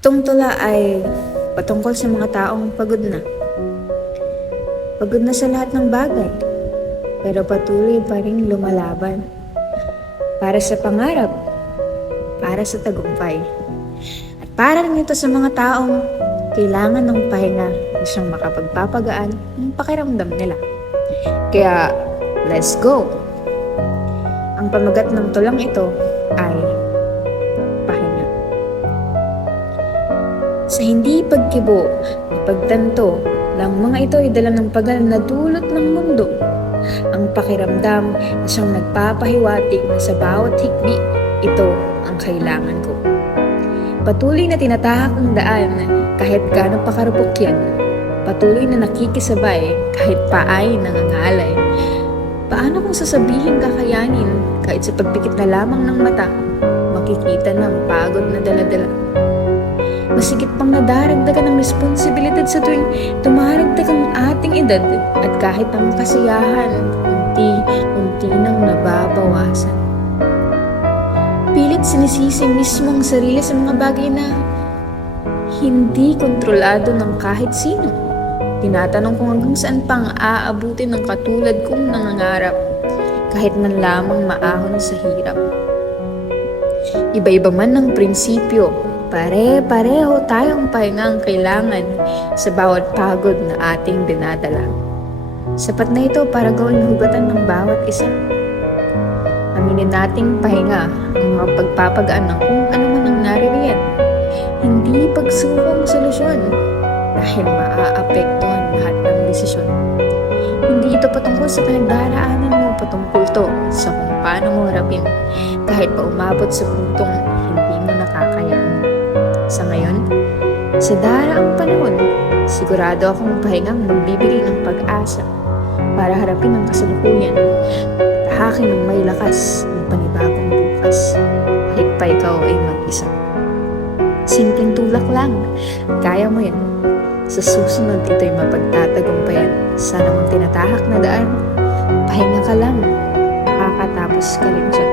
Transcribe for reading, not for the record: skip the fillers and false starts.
Itong tula ay patungkol sa mga taong pagod na. Pagod na sa lahat ng bagay, pero patuloy pa rin lumalaban. Para sa pangarap, para sa tagumpay. At para rin ito sa mga taong kailangan ng pahinga na siyang makapagpapagaan ng pakiramdam nila. Kaya, let's go! Ang pamagat ng tulang ito ay pahinga. Sa hindi pagkibo o pagtanto, lang mga ito ay dala ng pagal na dulot ng mundo. Ang pakiramdam na siyang nagpapahiwatig na sa bawat hikbi, ito ang kailangan ko. Patuloy na tinatahak ang daan kahit gaano pa karupok yan. Patuloy na nakikisabay kahit paay nangangalay. Paano kung sasabihin kakayanin kahit sa pagpikit na lamang ng mata, makikita ng pagod na daladala. Masigit pang nadaragdagan ng responsibilidad sa tuwing tumaragdag ang ating edad at kahit ang kasiyahan, unti-unti nang nababawasan. Pilit sinisisi mismo ang sarili sa mga bagay na hindi kontrolado ng kahit sino. Tinatanong kung hanggang saan pang aabutin ng katulad kong nangangarap kahit man lamang maahon sa hirap. Iba-iba man ng prinsipyo, pare-pareho tayong pahinga ang kailangan sa bawat pagod na ating dinadala. Sapat na ito para gawing hugatan ng bawat isa. Aminin nating pahinga ang mga pagpapagaan ng kung ano man ang naririyan. Hindi pagsuko ang solusyon dahil maaapektuhan lahat ng desisyon. Hindi ito patungkol sa pinagdaraanan mo, patungkol to sa kung paano mo harapin kahit pa umabot sa puntong hindi mo nakakayanan. Sa ngayon, sa daraang panahon, sigurado akong pahingang magbibigay ng pag-asa para harapin ang kasalukuyan at tahakin ng may lakas ng panibagong bukas kahit pa ikaw ay mag-isa. Simpleng tulak lang, kaya mo yan. Sa susunod, ito'y mapagtatagumpayan. Sana mong tinatahak na daan, pahinga ka lang, makakatapos ka rin dyan.